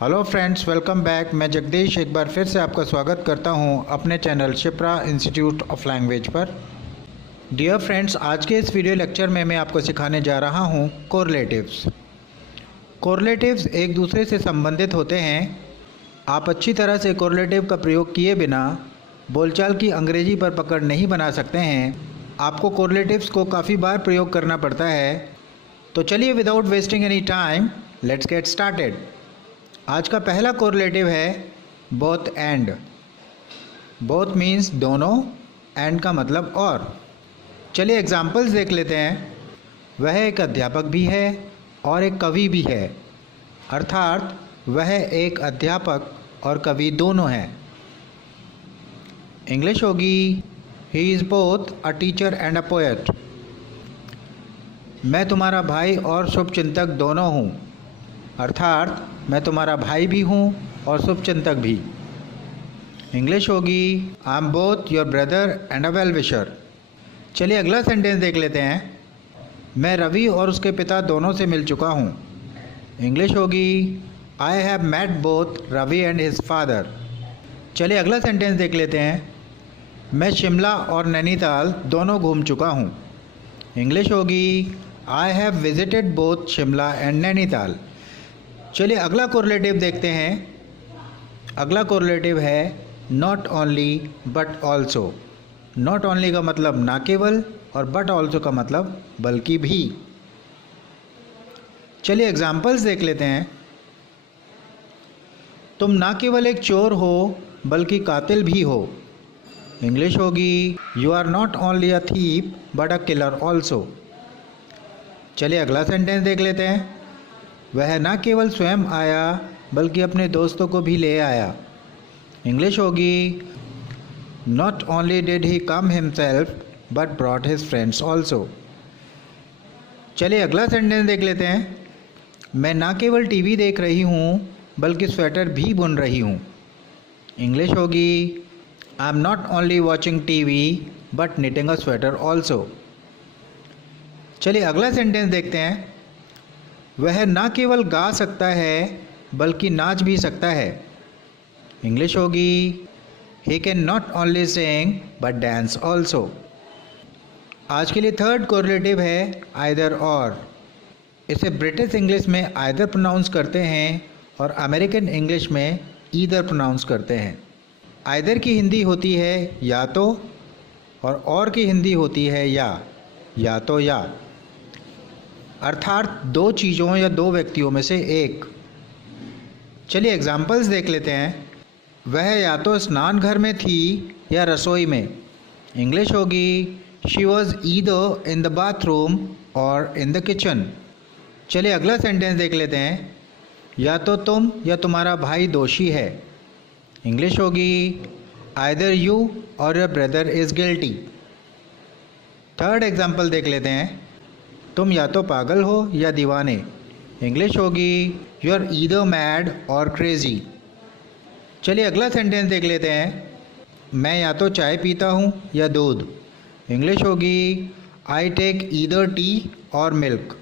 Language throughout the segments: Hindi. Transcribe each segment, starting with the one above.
Hello friends, welcome back. मैं जगदीश एक बार फिर से आपका स्वागत करता हूं अपने channel Shipra institute of language पर। डियर फ्रेंड्स, आज के इस वीडियो लेक्चर में मैं आपको सिखाने जा रहा हूं कोरिलेटिव्स। कोरिलेटिव्स एक दूसरे से संबंधित होते हैं। आप अच्छी तरह से कोरिलेटिव का प्रयोग किए बिना बोलचाल की अंग्रेजी पर पकड़ नहीं बना सकते हैं। आपको कोरिलेटिव्स को काफ़ी बार प्रयोग करना पड़ता है। तो चलिए without wasting any time let's get started. आज का पहला कोरिलेटिव है बोथ एंड। बोथ मीन्स दोनों, एंड का मतलब और। चलिए एग्जाम्पल्स देख लेते हैं। वह एक अध्यापक भी है और एक कवि भी है, अर्थात वह एक अध्यापक और कवि दोनों हैं। इंग्लिश होगी he is both a teacher and a poet. मैं तुम्हारा भाई और शुभचिंतक दोनों हूँ, अर्थात मैं तुम्हारा भाई भी हूँ और शुभचिंतक भी। इंग्लिश होगी I am both your brother and a well wisher. चलिए अगला सेंटेंस देख लेते हैं। मैं रवि और उसके पिता दोनों से मिल चुका हूँ। इंग्लिश होगी I have met both Ravi and his father. चलिए अगला सेंटेंस देख लेते हैं। मैं शिमला और नैनीताल दोनों घूम चुका हूँ। इंग्लिश होगी I have visited both Shimla and Nainital. चलिए अगला कोरिलेटिव देखते हैं। अगला कोरिलेटिव है not only but also. Not only का मतलब ना केवल और बट ऑल्सो का मतलब बल्कि भी। चलिए एग्जाम्पल्स देख लेते हैं। तुम ना केवल एक चोर हो बल्कि कातिल भी हो। इंग्लिश होगी you are not only a thief but a killer also. चलिए अगला सेंटेंस देख लेते हैं। वह न केवल स्वयं आया बल्कि अपने दोस्तों को भी ले आया। इंग्लिश होगी not only did he come himself but brought his friends also. चलिए अगला सेंटेंस देख लेते हैं। मैं न केवल टीवी देख रही हूँ बल्कि स्वेटर भी बुन रही हूँ। इंग्लिश होगी I am not only watching TV but knitting a sweater also. चलिए अगला सेंटेंस देखते हैं। वह न केवल गा सकता है बल्कि नाच भी सकता है। इंग्लिश होगी he can not only sing but dance also. आज के लिए थर्ड कोरिलेटिव है आइदर और। इसे ब्रिटिश इंग्लिश में आइदर प्रोनाउंस करते हैं और अमेरिकन इंग्लिश में ईदर प्रोनाउंस करते हैं। आइदर की हिंदी होती है या तो, और की हिंदी होती है या तो या, अर्थात दो चीज़ों या दो व्यक्तियों में से एक। चलिए एग्जाम्पल्स देख लेते हैं। वह या तो स्नान घर में थी या रसोई में। इंग्लिश होगी she was either in the bathroom और इन द किचन। चलिए अगला सेंटेंस देख लेते हैं। या तो तुम या तुम्हारा भाई दोषी है। इंग्लिश होगी आइदर यू और your brother is guilty. Third example देख लेते हैं। तुम या तो पागल हो या दीवाने। इंग्लिश होगी यू आर ईदर मैड और क्रेजी। चलिए अगला सेंटेंस देख लेते हैं। मैं या तो चाय पीता हूँ या दूध। इंग्लिश होगी आई टेक ईदर टी और मिल्क।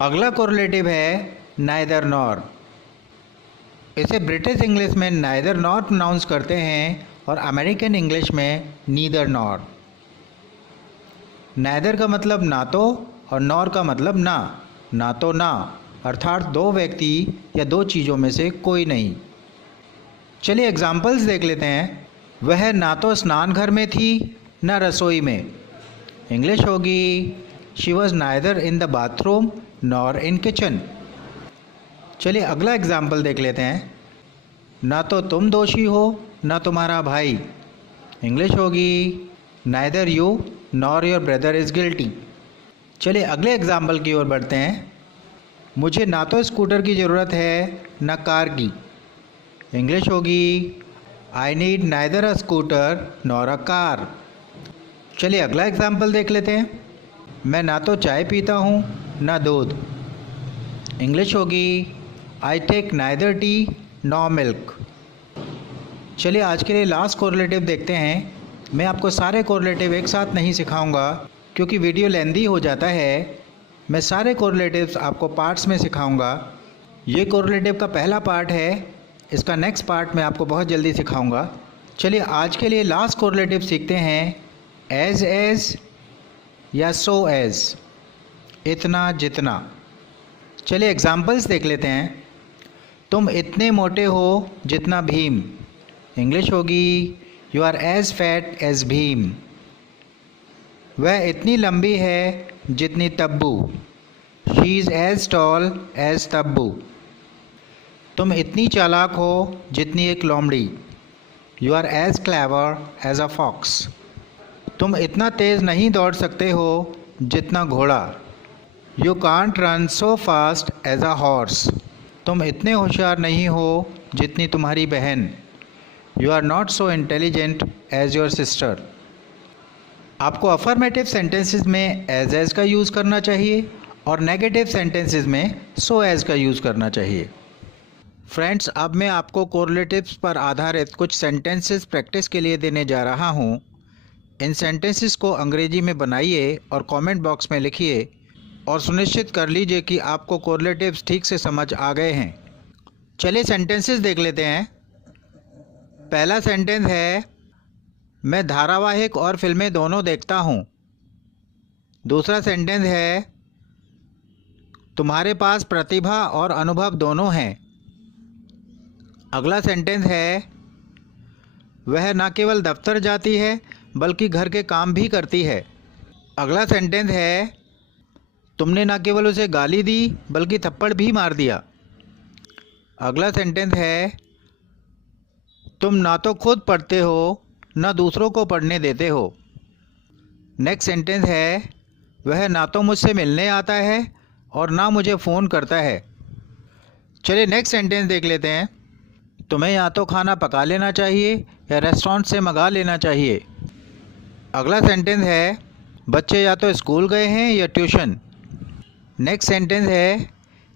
अगला कोरिलेटिव है नाइदर नॉर। इसे ब्रिटिश इंग्लिश में नाइदर नॉर प्रोनाउंस करते हैं और अमेरिकन इंग्लिश में नीदर नॉर। नाइदर का मतलब ना तो और नॉर का मतलब ना तो ना, अर्थात दो व्यक्ति या दो चीज़ों में से कोई नहीं। चलिए एग्जाम्पल्स देख लेते हैं। वह ना तो स्नान घर में थी न रसोई में। इंग्लिश होगी she was neither in the bathroom nor in kitchen. चलिए अगला एग्जाम्पल देख लेते हैं। ना तो तुम दोषी हो न तुम्हारा भाई। इंग्लिश होगी neither you nor your brother is guilty. चलिए अगले एग्जाम्पल की ओर बढ़ते हैं। मुझे ना तो स्कूटर की ज़रूरत है न कार की। इंग्लिश होगी I need neither a scooter nor a car. चलिए अगला एग्जाम्पल देख लेते हैं। मैं ना तो चाय पीता हूँ न दूध। इंग्लिश होगी I take neither tea nor milk. चलिए आज के लिए लास्ट कोरिलेटिव देखते हैं। मैं आपको सारे कोरिलेटिव एक साथ नहीं सिखाऊंगा क्योंकि वीडियो लेंदी हो जाता है। मैं सारे कोरिलेटिव्स आपको पार्ट्स में सिखाऊंगा। ये कोरिलेटिव का पहला पार्ट है। इसका नेक्स्ट पार्ट मैं आपको बहुत जल्दी सिखाऊंगा। चलिए आज के लिए लास्ट कोरिलेटिव सीखते हैं, एज या सो एज, इतना जितना। चलिए एग्जाम्पल्स देख लेते हैं। तुम इतने मोटे हो जितना भीम। इंग्लिश होगी, you are as fat as Bhim. वह इतनी लंबी है जितनी Tabu. She is as tall as Tabu. तुम इतनी चालाक हो जितनी एक लोमड़ी। You are as clever as a fox. तुम इतना तेज़ नहीं दौड़ सकते हो जितना घोड़ा। You can't run so fast as a horse. तुम इतने होशियार नहीं हो जितनी तुम्हारी बहन। You are not so intelligent as your sister. आपको अफर्मेटिव सेंटेंसेस में एज का यूज़ करना चाहिए और नेगेटिव सेंटेंसेस में सो एज का यूज़ करना चाहिए। फ्रेंड्स, अब मैं आपको कोरिलेटिव्स पर आधारित कुछ सेंटेंसेस प्रैक्टिस के लिए देने जा रहा हूँ। इन सेंटेंसेस को अंग्रेजी में बनाइए और कमेंट बॉक्स में लिखिए और सुनिश्चित कर लीजिए कि आपको कोरिलेटिव्स ठीक से समझ आ गए हैं। चलिए सेंटेंसेस देख लेते हैं। पहला सेंटेंस है, मैं धारावाहिक और फिल्में दोनों देखता हूँ। दूसरा सेंटेंस है, तुम्हारे पास प्रतिभा और अनुभव दोनों हैं। अगला सेंटेंस है, वह न केवल दफ्तर जाती है बल्कि घर के काम भी करती है। अगला सेंटेंस है, तुमने न केवल उसे गाली दी बल्कि थप्पड़ भी मार दिया। अगला सेंटेंस है, तुम ना तो खुद पढ़ते हो न दूसरों को पढ़ने देते हो। नेक्स्ट सेंटेंस है, वह ना तो मुझसे मिलने आता है और ना मुझे फ़ोन करता है। चलिए नेक्स्ट सेंटेंस देख लेते हैं। तुम्हें या तो खाना पका लेना चाहिए या रेस्टोरेंट से मंगा लेना चाहिए। अगला सेंटेंस है, बच्चे या तो स्कूल गए हैं या ट्यूशन। नेक्स्ट सेंटेंस है,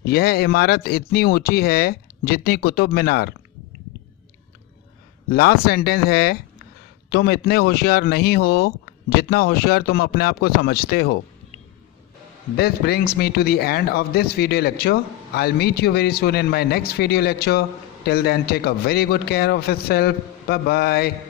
यह इमारत इतनी ऊंची है जितनी कुतुब मीनार। लास्ट सेंटेंस है, तुम इतने होशियार नहीं हो जितना होशियार तुम अपने आप को समझते हो। This brings me to the end of this video lecture. I'll meet you very soon in my next video lecture. Till then, take a very good care of yourself. Bye bye.